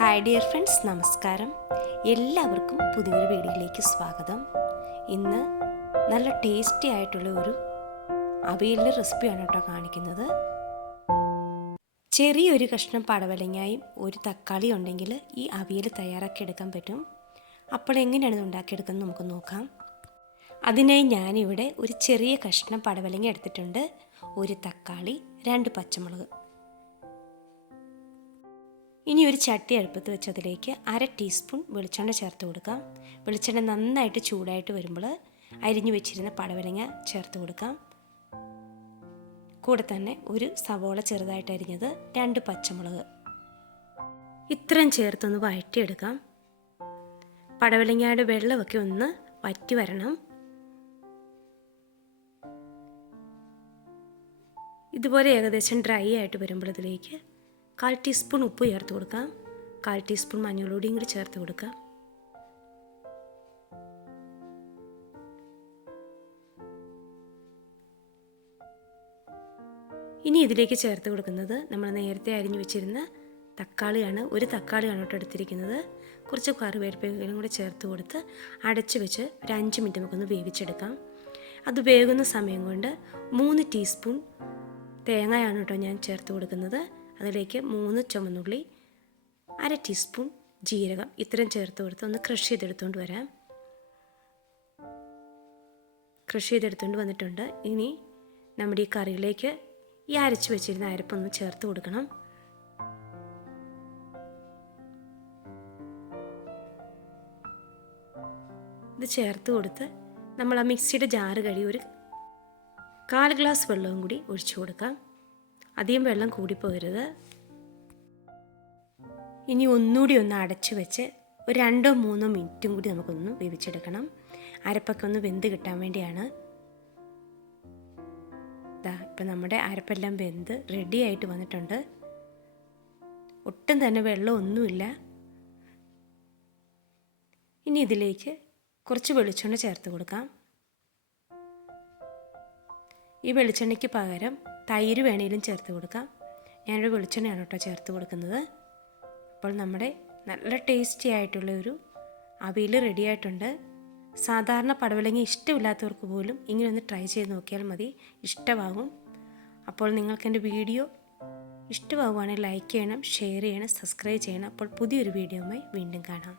Hi dear friends നമസ്കാരം. എല്ലാവർക്കും പുതിയൊരു വീഡിയോയിലേക്ക് സ്വാഗതം. ഇന്ന് നല്ല ടേസ്റ്റി ആയിട്ടുള്ള ഒരു അവിയലിന്റെ റെസിപ്പിയാണ് കേട്ടോ കാണിക്കുന്നത്. ചെറിയൊരു കഷ്ണം പടവലങ്ങായും ഒരു തക്കാളി ഉണ്ടെങ്കിൽ ഈ അവിയൽ തയ്യാറാക്കി എടുക്കാൻ പറ്റും. അപ്പോൾ എങ്ങനെയാണ് ഇത് ഉണ്ടാക്കിയെടുക്കുന്നത് നമുക്ക് നോക്കാം. അതിനായി ഞാനിവിടെ ഒരു ചെറിയ കഷ്ണം പടവലങ്ങ എടുത്തിട്ടുണ്ട്. ഒരു തക്കാളി രണ്ട് പച്ചമുളക്. ഇനി ഒരു ചട്ടി അടുപ്പത്ത് വെച്ച് അതിലേക്ക് അര ടീസ്പൂൺ വെളിച്ചെണ്ണ ചേർത്ത് കൊടുക്കാം. വെളിച്ചെണ്ണ നന്നായിട്ട് ചൂടായിട്ട് വരുമ്പോൾ അരിഞ്ഞു വെച്ചിരുന്ന പടവലങ്ങ ചേർത്ത് കൊടുക്കാം. കൂടെ തന്നെ ഒരു സവോള ചെറുതായിട്ട് അരിഞ്ഞത് രണ്ട് പച്ചമുളക്. ഇത്രയും ചേർത്തൊന്ന് വഴറ്റിയെടുക്കാം. പടവലങ്ങയുടെ വെള്ളമൊക്കെ ഒന്ന് വറ്റി വരണം. ഇതുപോലെ ഏകദേശം ഡ്രൈ ആയിട്ട് വരുമ്പോൾ ഇതിലേക്ക് കാൽ ടീസ്പൂൺ ഉപ്പ് ചേർത്ത് കൊടുക്കാം കാൽ ടീസ്പൂൺ മഞ്ഞൾപ്പൊടിയും കൂടി ചേർത്ത് കൊടുക്കാം ഇനി ഇതിലേക്ക് ചേർത്ത് കൊടുക്കുന്നത് നമ്മൾ നേരത്തെ അരിഞ്ഞു വെച്ചിരുന്ന തക്കാളിയാണ്. ഒരു തക്കാളിയാണ് കേട്ടോ എടുത്തിരിക്കുന്നത്. കുറച്ച് കറിവേപ്പിലും കൂടി ചേർത്ത് കൊടുത്ത് അടച്ചു വെച്ച് ഒരു അഞ്ച് മിനിറ്റ് നമുക്കൊന്ന് വേവിച്ചെടുക്കാം. അത് വേകുന്ന സമയം കൊണ്ട് മൂന്ന് ടീസ്പൂൺ തേങ്ങയാണ് കേട്ടോ ഞാൻ ചേർത്ത് കൊടുക്കുന്നത്. അതിലേക്ക് മൂന്ന് ചുമന്നുള്ളി അര ടീസ്പൂൺ ജീരകം ഇത്രയും ചേർത്ത് കൊടുത്ത് ഒന്ന് ക്രഷ് ചെയ്തെടുത്തുകൊണ്ട് വരാം. ക്രഷ് ചെയ്തെടുത്തുകൊണ്ട് വന്നിട്ടുണ്ട്. ഇനി നമ്മുടെ ഈ കറിയിലേക്ക് ഈ അരച്ച് വെച്ചിരുന്ന അരപ്പൊന്ന് ചേർത്ത് കൊടുക്കണം. ഇത് ചേർത്ത് കൊടുത്ത് നമ്മൾ ആ മിക്സിയുടെ ജാറ് കഴി ഒരു കാൽ ഗ്ലാസ് വെള്ളവും കൂടി ഒഴിച്ചു കൊടുക്കാം. അധികം വെള്ളം കൂടിപ്പോകരുത്. ഇനി ഒന്നുകൂടി ഒന്ന് അടച്ചു വെച്ച് ഒരു രണ്ടോ മൂന്നോ മിനിറ്റും കൂടി നമുക്കൊന്ന് വേവിച്ചെടുക്കണം. അരപ്പൊക്കെ ഒന്ന് വെന്ത് കിട്ടാൻ വേണ്ടിയാണ്. ദാ ഇപ്പം നമ്മുടെ അരപ്പെല്ലാം വെന്ത് റെഡി ആയിട്ട് വന്നിട്ടുണ്ട്. ഒട്ടും തന്നെ വെള്ളം ഒന്നുമില്ല ഇനി ഇതിലേക്ക് കുറച്ച് വെളിച്ചെണ്ണ ചേർത്ത് കൊടുക്കാം. ഈ വെളിച്ചെണ്ണയ്ക്ക് പകരം തൈര് വേണേലും ചേർത്ത് കൊടുക്കാം. ഞാനൊരു വെളിച്ചെണ്ണയാണ് കേട്ടോ ചേർത്ത് കൊടുക്കുന്നത്. അപ്പോൾ നമ്മുടെ നല്ല ടേസ്റ്റി ആയിട്ടുള്ള ഒരു അവിയൽ റെഡി ആയിട്ടുണ്ട്. സാധാരണ പടവലങ്ങ ഇഷ്ടമില്ലാത്തവർക്ക് പോലും ഇങ്ങനെ ഒന്ന് ട്രൈ ചെയ്ത് നോക്കിയാൽ മതി. ഇഷ്ടമാകും. അപ്പോൾ നിങ്ങൾക്ക് എന്റെ വീഡിയോ ഇഷ്ടമാകുവാണെങ്കിൽ ലൈക്ക് ചെയ്യണം ഷെയർ ചെയ്യണം സബ്സ്ക്രൈബ് ചെയ്യണം. അപ്പോൾ പുതിയൊരു വീഡിയോയുമായി വീണ്ടും കാണാം.